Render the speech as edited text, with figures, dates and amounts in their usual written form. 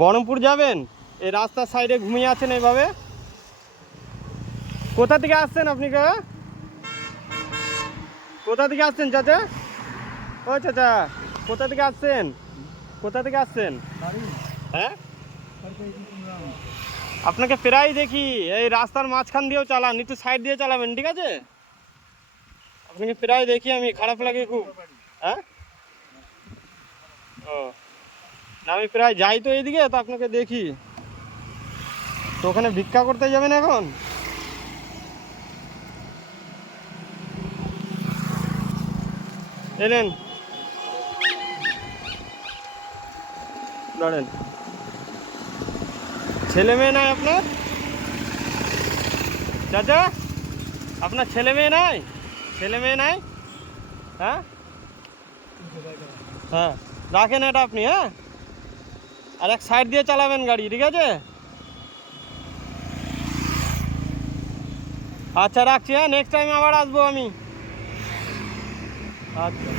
বহরমপুর যাবেন? এই রাস্তার সাইডে ঘুমিয়ে আছেন এইভাবে? কোথা থেকে আসছেন আপনি? কোথা থেকে আসছেন চাচা? ও চাচা, কোথা থেকে আসছেন? কোথা থেকে আসছেন? হ্যাঁ, আপনাকে প্রায় দেখি এই রাস্তার মাঝখান দিয়েও চালান, একটু সাইড দিয়ে চালাবেন, ঠিক আছে? আপনাকে প্রায় দেখি আমি, খারাপ লাগে খুব। হ্যাঁ, ও না, আমি প্রায় যাই তো এইদিকে, তো আপনাকে দেখি। তো ওখানে ভিক্ষা করতে যাবেন এখন? এলেন, দাঁড়েন। ছেলে মেয়ে নাই আপনার চাচা? আপনার ছেলে মেয়ে নাই? ছেলে মেয়ে নাই? হ্যাঁ হ্যাঁ, রাখেন এটা আপনি। হ্যাঁ, আর এক সাইড দিয়ে চালাবেন গাড়ি, ঠিক আছে? আচ্ছা রাখছি। হ্যাঁ, নেক্সট টাইম আবার আসবো আমি। আচ্ছা।